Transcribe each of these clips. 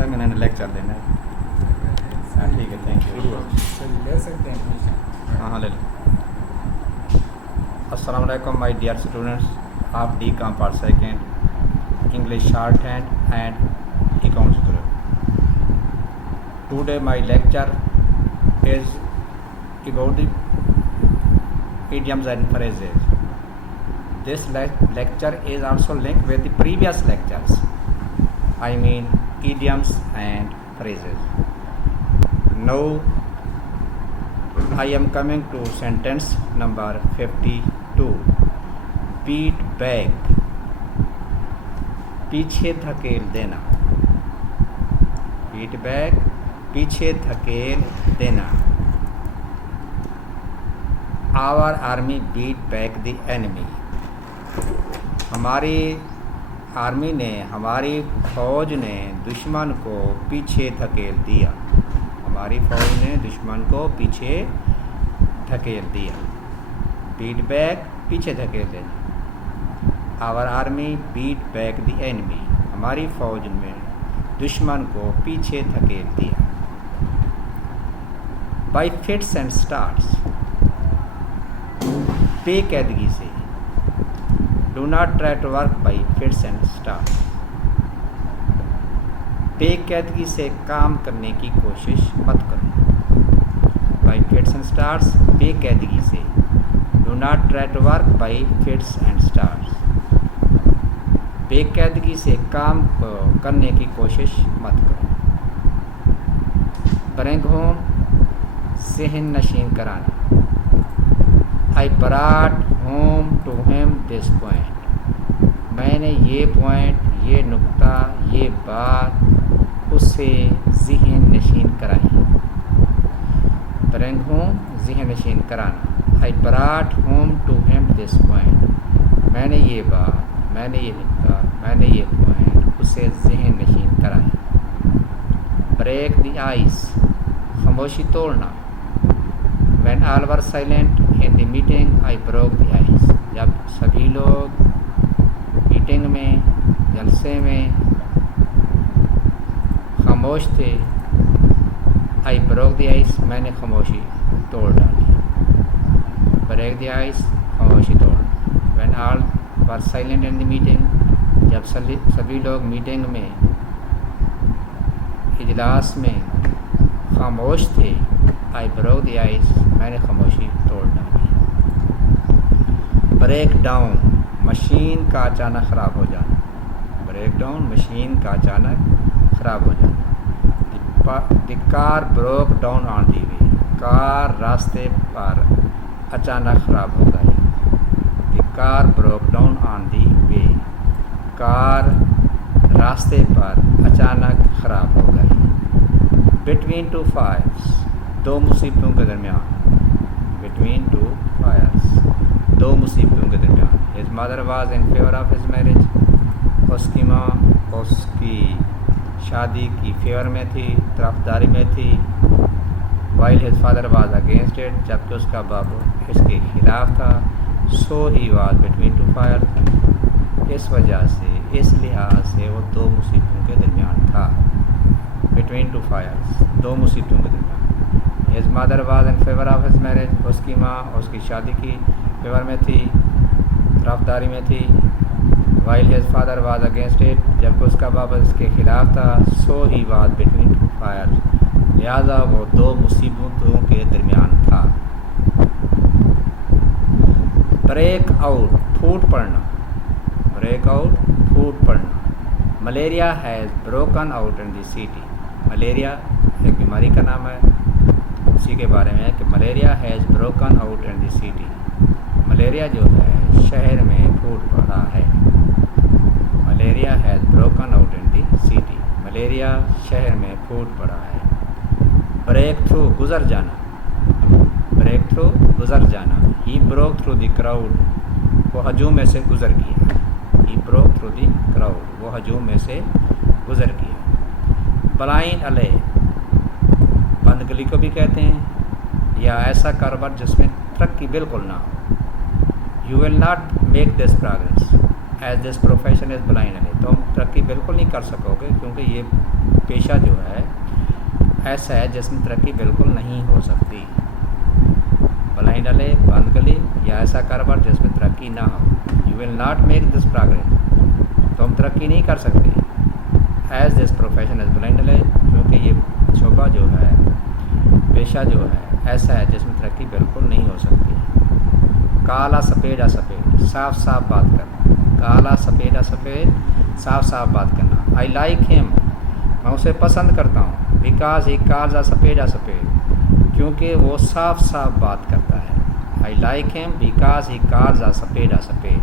था कि मैंने लेक्चर देना है। हाँ ठीक है, थैंक यू। ले सकते हैं। हाँ ले लो। अस्सलाम वालेकुम my dear students of D com part second English shorthand and accounts group. Today my lecture is about the idioms and phrases. This lecture is also linked with the previous lectures. I mean idioms and phrases. Now I am coming to sentence number 52. Beat back. पीछे धकेल देना. Beat back. पीछे धकेल देना. Our army beat back the enemy. हमारी army ने, हमारी फौज ने दुश्मन को पीछे धकेल दिया. हमारी फौज ने दुश्मन को पीछे धकेल दिया. बीट बैक पीछे धकेल देना. Our army beat back the enemy. हमारी फौज ने दुश्मन को पीछे धकेल दिया. By fits and starts. बेकैदगी से. Do not try to work by fits and starts. बेकैदगी से काम करने की कोशिश मत करो. By fits and starts. बेकैदगी से. Do not try to work by fits and starts. बेकैदगी से काम करने की कोशिश मत करो. Bring home. ज़हन नशीन कराना. I brought home to him this point. मैंने ये पॉइंट, ये नुक्ता, ये बात उससे ज़हन नशीन कराई. Bring home ज़हन नशीन कराना. I brought home to him this point. मैंने ये बात, मैंने ये नुक्ता, मैंने ये पॉइंट उससे ज़हन नशीन कराई. Break the ice. खामोशी तोड़ना. When all were silent in the meeting, I broke the ice. जब सभी लोग मीटिंग में, जलसे में खामोश थे, I broke the ice. मैंने खामोशी तोड़ डाली. Break the ice खामोशी तोड़ना. When all were silent in the meeting, जब सभी लोग मीटिंग में, इजलास में खामोश थे, I broke the ice. मैंने खामोशी तोड़ डाली. Break down. मशीन का अचानक ख़राब हो जाना. ब्रेक डाउन मशीन का अचानक ख़राब हो जाना. The car broke down on the way. Car रास्ते पर अचानक ख़राब हो गई. The car broke down on the way. Car रास्ते पर अचानक ख़राब हो गई. Between two fires. दो मुसीबतों के दरमियान. Between two fires. दो मुसीबतों के दरमियान. His mother was in favour of his marriage. उसकी माँ उसकी शादी की फेवर में थी, तरफदारी में थी. While his father was against it. जबकि उसका बाप इसके खिलाफ था. So he was between two fire. इस वजह से, इस लिहाज से वो दो मुसीबतों के दरमियान था. Between two fires. दो मुसीबतों के दरमियान. His mother was in favour of his marriage. उसकी माँ उसकी शादी की फेवर में थी, तरफदारी में थी. While his father was against it. जबकि उसका बाप इसके खिलाफ था. So he was between two fire. लिहाजा वो दो मुसीबतों के दरमियान था. Break out. फूट पड़ना. ब्रेक आउट फूट पड़ना. Malaria has broken out in the city. Malaria एक बीमारी का नाम है. उसी के बारे में है कि malaria has broken out in the city. Malaria जो है शहर में फूट पड़ा है. Malaria has broken out in the city. Malaria शहर में फूट पड़ा है. ब्रेक थ्रू गुज़र जाना. ब्रेक थ्रू गुज़र जाना. He broke through the crowd. वो हजूम में से गुज़र गया. He broke through the crowd. वो हजूम में से गुज़र गया. ब्लाइंड अले. बंद गली को भी कहते हैं, या ऐसा कारोबार जिसमें तरक्की बिल्कुल ना हो. You will not make this progress as this profession is blind. तो तरक्की बिल्कुल नहीं कर सकोगे क्योंकि ये पेशा जो है ऐसा है जिसमें तरक्की बिल्कुल नहीं हो सकती। भलाई डाले बंद गली या ऐसा कारोबार जिसमें तरक्की ना हो। You will not make this progress, तुम तरक्की नहीं कर सकते। एज दिस प्रोफेशन इज भलाई डाले, क्योंकि ये शोबा जो है, पेशा जो है ऐसा है जिसमें तरक्की बिल्कुल नहीं हो सकती। काला सफ़ेद सफ़ेद, साफ साफ बात करना। काला सफ़ेद सफ़ेद, साफ साफ बात करना। आई लाइक हिम, मैं उसे पसंद करता हूँ। बिकॉज ही काला सफ़ेद सफ़ेद, क्योंकि वो साफ साफ बात करता है। I like him because he काला सफ़ेद सफ़ेद,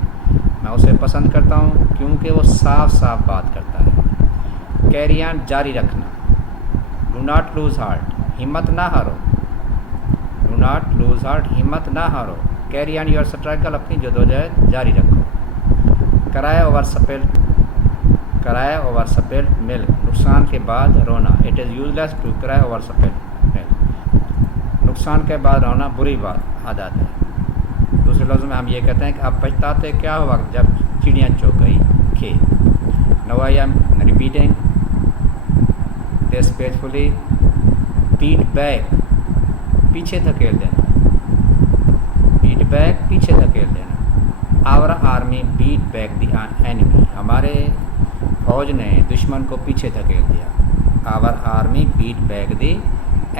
मैं उसे पसंद करता हूँ क्योंकि वो साफ साफ बात करता है। कैरी ऑन, जारी रखना। डू नॉट लूज़ हार्ट, हिम्मत ना हारो। डू नॉट लूज़ हार्ट, हिम्मत ना हारो। कैरी ऑन योर स्ट्रगल, अपनी जदोजहद जारी रखो। कराए ओवर स्पिल्ड मिल्क, नुकसान के बाद रोना। It is useless to cry over spilled milk, नुकसान के बाद रोना बुरी आदत है। दूसरे लफ्ज़ों में हम ये कहते हैं कि अब पछताते क्या हुआ जब चिड़ियाँ चुग गई खेत। Now I am repeating this page fully. Beat back, पीछे धकेल देना। बीट बैक, पीछे धकेल देना। Our army beat back the enemy, हमारे फौज ने दुश्मन को पीछे धकेल दिया। Our army beat back the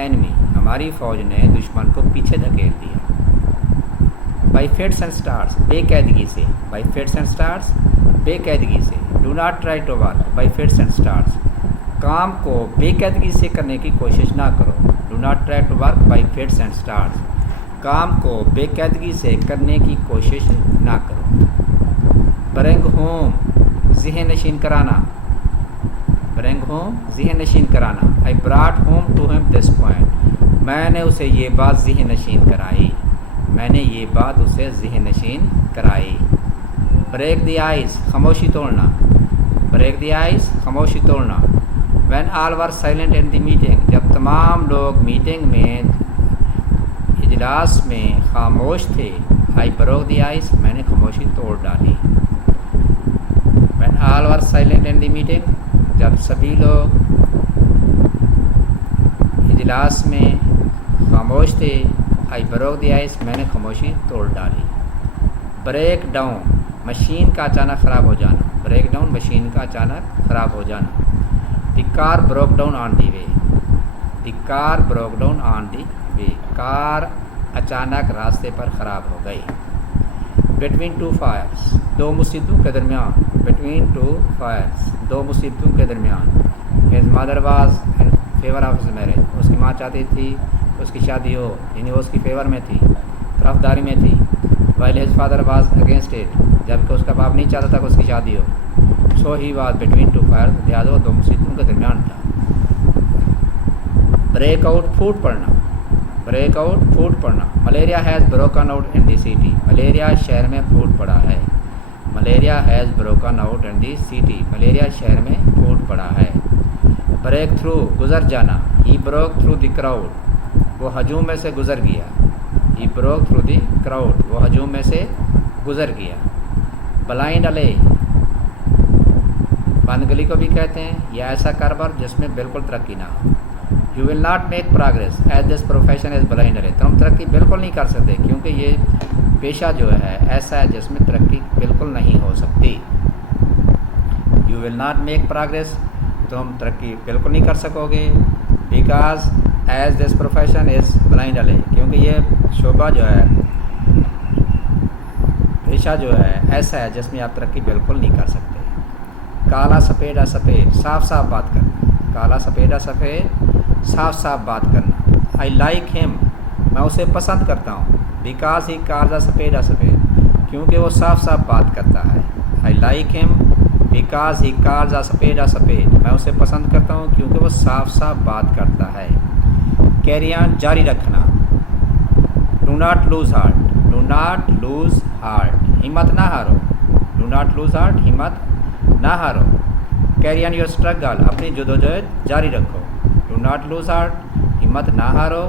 enemy, हमारी फौज ने दुश्मन को पीछे धकेल दिया। बाई फिट्स एंड स्टार्स, बेकायदगी से। बाई फिट्स एंड स्टार्स, बेकायदगी से। Do not try to work by fits and starts, काम को बेकायदगी से करने की कोशिश ना करो। Do not try to work by fits and starts, काम को बेकायदगी से करने की कोशिश ना करो। ब्रिंग होम, ज़हन नशीन कराना। ब्रिंग होम, ज़हन नशीन कराना। I brought home to him this point, मैंने उसे ये बात ज़हन नशीन कराई। मैंने ये बात उसे ज़हन नशीन कराई। ब्रेक द आइस, खामोशी तोड़ना। ब्रेक द आइस, खामोशी तोड़ना। When all were silent in the meeting, जब तमाम लोग मीटिंग में, इजलास में खामोश थे। I broke the ice, मैंने खामोशी तोड़ डाली। When all were silent in the meeting, जब सभी लोग इजलास में खामोश थे। I broke the ice, मैंने खामोशी तोड़ डाली। ब्रेक डाउन, मशीन का अचानक ख़राब हो जाना। ब्रेक डाउन, मशीन का अचानक ख़राब हो जाना। The car broke down on the way. The car broke down on the way. Car अचानक रास्ते पर ख़राब हो गई। Between two fires, दो मुसीबतों के दरमियान। Between two fires, दो मुसीबतों के दरमियान। His mother was in favor of his marriage. उसकी माँ चाहती थी उसकी शादी हो, यानी वो उसकी फेवर में थी, तरफदारी में थी। While his father was against it, जबकि उसका बाप नहीं चाहता था कि उसकी शादी हो। So he was between two fire, लिहाजा वो दो मुसीबतों के दरमियान था। ब्रेकआउट, फूट पड़ना। ब्रेकआउट, फूट पड़ना। Malaria has broken out in the city, malaria शहर में फूट पड़ा है। Malaria has broken out in the city, malaria शहर में फूट पड़ा है। ब्रेक थ्रू, गुजर जाना। He broke through the crowd, वो हजूम में से गुजर गया। He broke through the crowd, वो हजूम में से गुजर गया। ब्लाइंड अले, बंद गली को भी कहते हैं, या ऐसा कारोबार जिसमें बिल्कुल तरक्की ना हो। You will not make progress as this profession is blind alley, तुम तरक्की बिल्कुल नहीं कर सकते क्योंकि ये पेशा जो है ऐसा है जिसमें तरक्की बिल्कुल नहीं हो सकती। You will not make progress, तुम तरक्की बिल्कुल नहीं कर सकोगे। Because as this profession is blind alley, क्योंकि ये शोबा जो है, पेशा जो है ऐसा है जिसमें आप तरक्की बिल्कुल नहीं कर सकते। काला सफ़ेद सफ़ेद, साफ साफ बात करना। काला सफ़ेद सफ़ेद, साफ साफ बात करना। आई लाइक हिम, मैं उसे पसंद करता हूँ। बिकॉज ही काला सफ़ेद सफ़ेद, क्योंकि वो साफ साफ बात करता है। I like him because he काला सफ़ेद सफ़ेद, मैं उसे पसंद करता हूँ क्योंकि वो साफ साफ बात करता है। कैरी ऑन, जारी रखना। Do not lose heart, do not lose heart, हिम्मत ना हारो। डू नॉट लूज़ हार्ट, हिम्मत ना हारो। कैरी ऑन योर स्ट्रगल, अपनी जदोजहद जारी रखो। डू नॉट लूज़ हार्ट, हिम्मत ना हारो।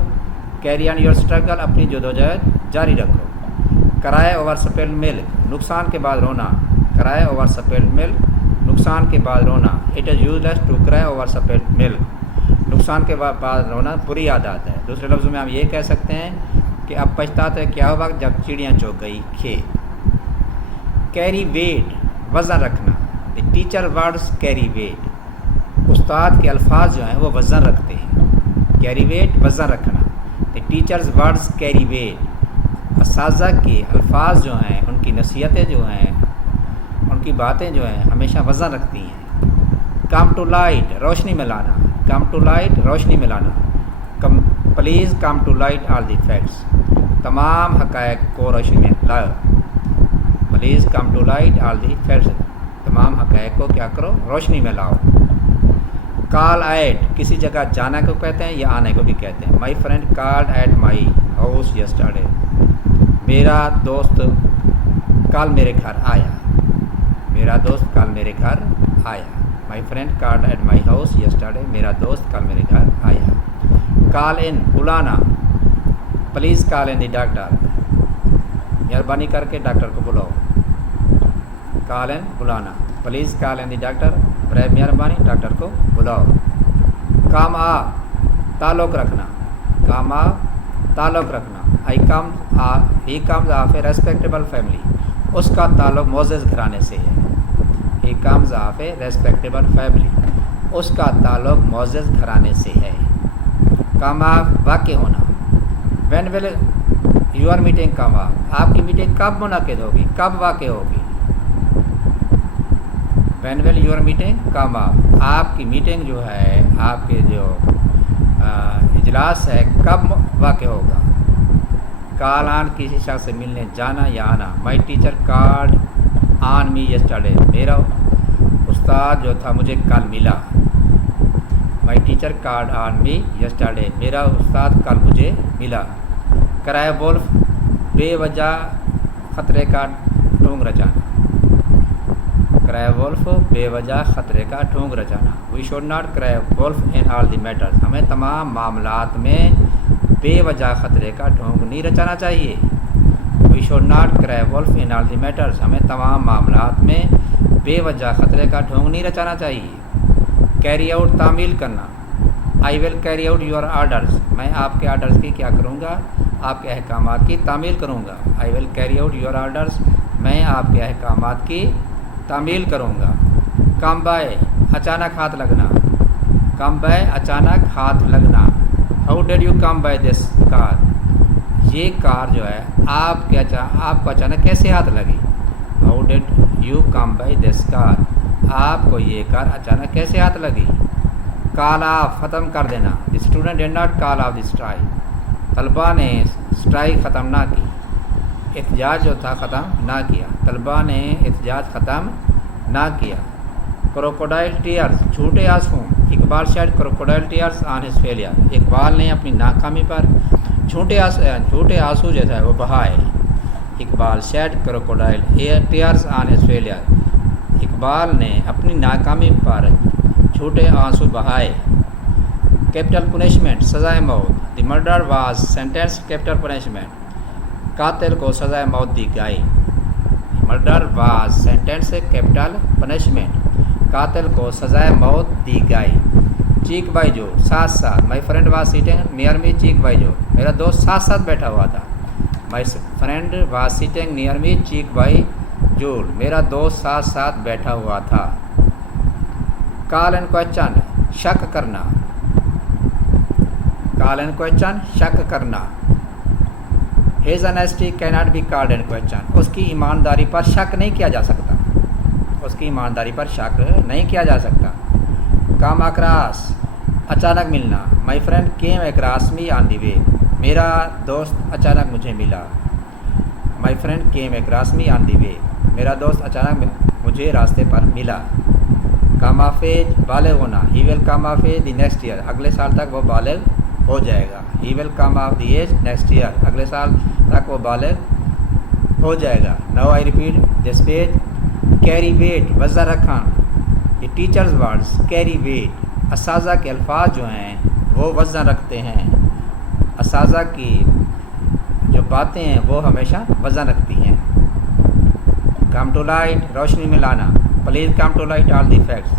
कैरी ऑन योर स्ट्रगल, अपनी जदोजहद जारी रखो। कराए ओवर स्पिल्ड मिल्क, नुकसान के बाद रोना। कराए ओवर स्पिल्ड मिल्क, नुकसान के बाद रोना, it is useless to cry over spilled milk. नुकसान के बाद रोना बुरी आदत है। दूसरे लफ्ज़ों में हम ये कह सकते हैं कि अब पछताते क्या हुआ जब चिड़ियाँ चौंक गई खेत। कैरी वेट, वज़न रखना, the teacher words carry weight, उस्ताद के अल्फाज जो हैं वो वज़न रखते हैं। कैरी वेट वज़न रखना, the teacher's words carry weight, असाज़ा के अल्फाज जो हैं उनकी नसीहतें जो हैं उनकी बातें जो हैं हमेशा वज़न रखती हैं। कम टू लाइट, रोशनी में लाना, कम टू लाइट रोशनी में लाना, come please come to light all the facts, तमाम हक़ाइक़ को रोशनी में लाओ। Please come to light all the facts, तमाम हक़ाइक़ को क्या करो, रोशनी में लाओ। कॉल एट, किसी जगह जाना को कहते हैं या आने को भी कहते हैं। माई friend called at my house yesterday, मेरा दोस्त कल मेरे घर आया, मेरा दोस्त कल मेरे घर आया। My friend called at my house yesterday, मेरा दोस्त कल मेरे घर आया। कॉल इन, बुलाना, please call in the doctor, मेहरबानी करके डॉक्टर को बुलाओ। कॉल इन, बुलाना, please call in the doctor, बराए मेहरबानी डॉक्टर को बुलाओ। काम आ, ताल्लुक़ रखना, काम आ, ताल्लुक़ रखना। He comes of a respectable family, उसका ताल्लुक़ मोअज़्ज़ज़ घराने से है। ही comes of a respectable family, उसका ताल्लुक़ मोअज़्ज़ज़ घराने से है। कम ऑफ, वाक़ होना, when will your meeting come off, आपकी मीटिंग कब मुनाकिद होगी, कब वाक़ होगी। When will your meeting come off, आपकी मीटिंग जो है, आपके जो इजलास है कब वाक़ होगा। कॉल ऑन, किसी शख्स से मिलने जाना या आना। My teacher called on me yesterday, मेरा उस्ताद जो था मुझे कल मिला। My teacher called on me yesterday, मेरा उस्ताद कल मुझे मिला। कराए वुल्फ, बेवजह ख़तरे का ढोंग रचाना, कराए वुल्फ, बेवजह ख़तरे का ढोंग रचाना। We should not cry wolf in all the matters, हमें तमाम मामलात में बेवजह ख़तरे का ढोंग नहीं रचाना चाहिए। We should not cry wolf in all the matters, हमें तमाम मामलात में बेवजह ख़तरे का ढोंग नहीं रचाना चाहिए। कैरी आउट, तामील करना, I will carry out your orders, मैं आपके आर्डर्स की क्या करूँगा, आपके अहकामात की तामील करूँगा। I will carry out your orders, मैं आपके अहकामात की तामील करूँगा। कम बाय, अचानक हाथ लगना, कम बाय अचानक हाथ लगना। How did you come by this car, ये कार जो है आपको अचानक कैसे हाथ लगी। How did you come by this car, आपको ये कार अचानक कैसे हाथ लगी। कॉल ऑफ, ख़त्म कर देना, the student did not call of the strike, तलबा ने स्ट्राइक ख़त्म ना की, एहतजाज जो था ख़त्म ना किया, तलबा ने एहतजाज ख़त्म ना किया। क्रोकोडाइल टीयर्स, झूठे आंसू, Iqbal shed crocodile tears on his failure, Iqbal ने अपनी नाकामी पर झूठे आंसू जो है वो बहाए। Iqbal shed crocodile tears on his failure, Iqbal ने अपनी नाकामी पर झूठे आंसू बहाए। कैपिटल पनिशमेंट, सज़ाए मौत, the murder was sentence capital punishment, कातिल को सज़ाए मौत दी गई। Murder was sentence capital punishment, कातिल को सज़ाए मौत दी गई। चीक बाई जोर, साथ साथ, my friend was sitting near me cheek by जोर, मेरा दोस्त साथ साथ बैठा हुआ था। My friend was sitting near me cheek by जोर, मेरा दोस्त साथ साथ बैठा हुआ था। कॉल एंड क्वेश्चन, शक करना, कॉल एंड क्वेश्चन, शक करना। His honesty can not be called and question, उसकी ईमानदारी पर शक नहीं किया जा सकता, उसकी ईमानदारी पर शक नहीं किया जा सकता। कम अक्रॉस, अचानक मिलना, my friend came across me on the way, मेरा दोस्त अचानक मुझे मिला। माई friend came across me on the way, मेरा दोस्त अचानक मुझे रास्ते पर मिला। कम ऑफ एज, बालिग होना, he will come of age the next year, अगले साल तक वो बालिग हो जाएगा। He will come of the age next year, अगले साल तक वो बालिग हो जाएगा। Now I repeat this page. Carry weight, वज़न रखना, the teacher's words carry weight, असाज़ा के अल्फाज जो हैं वो वज़न रखते हैं, असाज़ा की जो बातें हैं वो हमेशा वज़न रखती हैं। कम टू लाइट, रोशनी में लाना, please come to light all the facts,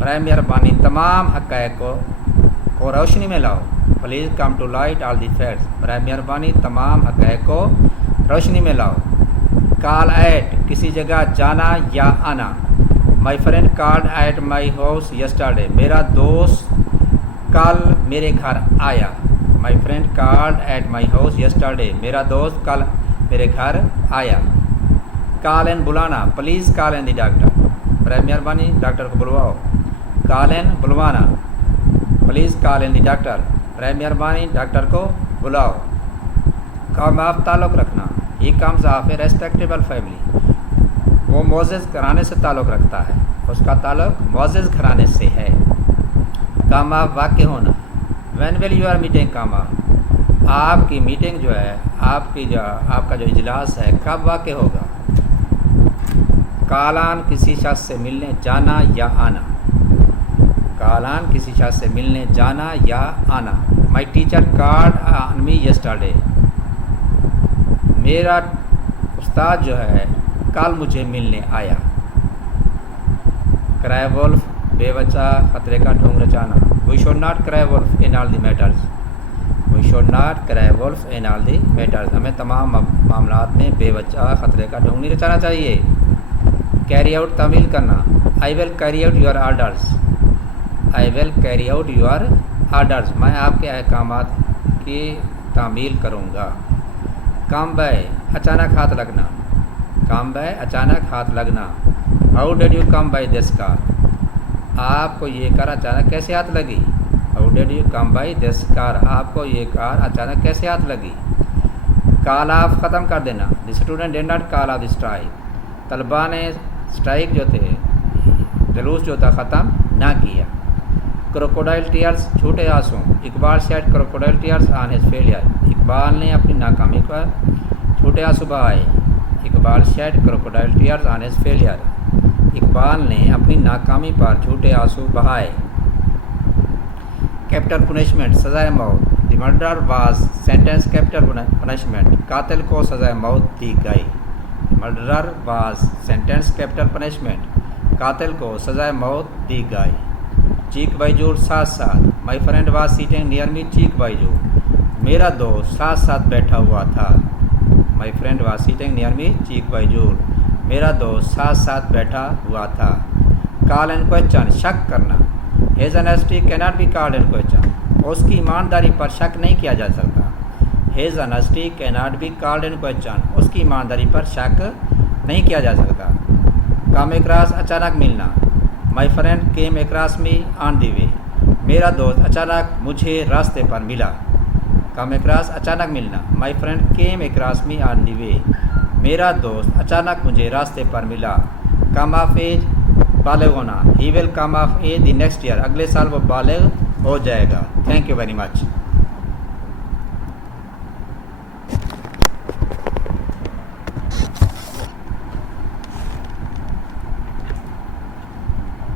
बराए मेहरबानी तमाम हक़ाइक़ को रोशनी में लाओ। Please come to light all the facts, बराए मेहरबानी तमाम हक़ाइक़ को रोशनी में लाओ। कॉल एट, किसी जगह जाना या आना। My friend called at my house yesterday, मेरा दोस्त कल मेरे घर आया। My friend called at my house yesterday, मेरा दोस्त कल मेरे घर आया। कॉल एन, बुलाना। Please call in the doctor, बराए मेहरबानी डॉक्टर को बुलवाओ। कॉल एन, बुलवाना। Please call in the doctor, बराए मेहरबानी डॉक्टर को बुलाओ। कम ऑफ, ताल्लुक़ रखना। He comes of a respectable family, वो मोज़ेज़ घराने से ताल्लुक़ रखता है, उसका ताल्लुक़ मोज़ेज़ घराने से है। कम ऑफ, वाक़ होना। When will your meeting come off, आपकी मीटिंग जो है, आपका जो इजलास है कब वाक़ होगा। कालान, किसी शख्स से मिलने जाना या आना। कालान, किसी शख्स से मिलने जाना या आना। My teacher called on me yesterday, मेरा उस्ताद जो है कल मुझे मिलने आया। क्राई वुल्फ, बेवजह खतरे का ढोंग रचाना। We should not cry wolf in all the matters, we should not cry wolf in all the matters, हमें तमाम मामलात में बेवजह खतरे का ढोंग नहीं रचाना चाहिए। कैरी आउट, तामील करना। I will carry out your orders, I will carry out your orders, मैं आपके अहकामात की तामील करूँगा। कम बाय, अचानक हाथ लगना। कम बाय, अचानक हाथ लगना। How did you come by this car, आपको ये कार अचानक कैसे हाथ लगी। How did you come by this car, आपको ये कार अचानक कैसे हाथ लगी। कॉल ऑफ, ख़त्म कर देना। The student did not call of the strike, तलबा ने स्ट्राइक जो थे, जुलूस जो था ख़त्म ना किया। क्रोकोडाइल टीयर्स, झूठे आंसू। Iqbal shed crocodile tears on his failure, Iqbal ने अपनी नाकामी पर झूठे आंसू बहाए। Iqbal shed crocodile tears on his failure, Iqbal ने अपनी नाकामी पर झूठे आंसू बहाए। कैपिटल पनिशमेंट, सज़ाए मौत। The murder was sentence capital punishment, कातिल को सज़ाए मौत दी गई। Murder was sentence capital punishment, कातिल को सज़ाए मौत दी गई। चीक बाईजूर, साथ साथ। My friend was sitting near me cheek by jowl, मेरा दोस्त साथ साथ बैठा हुआ था। My friend was sitting near me cheek by jowl, मेरा दोस्त साथ साथ बैठा हुआ था। कॉल एंड क्वेश्चन, शक करना। His honesty can not be called and question, उसकी ईमानदारी पर शक नहीं किया जा सकता। His honesty can not be called and question, उसकी ईमानदारी पर शक नहीं किया जा सकता। कम अक्रॉस, अचानक मिलना। My friend came across me on the way, मेरा दोस्त अचानक मुझे रास्ते पर मिला। कम अक्रॉस, अचानक मिलना। My friend came across me on the way, मेरा दोस्त अचानक मुझे रास्ते पर मिला। कम ऑफ एज, बालिग होना। He will come of age the next year, अगले साल वो बालिग हो जाएगा। Thank you very much.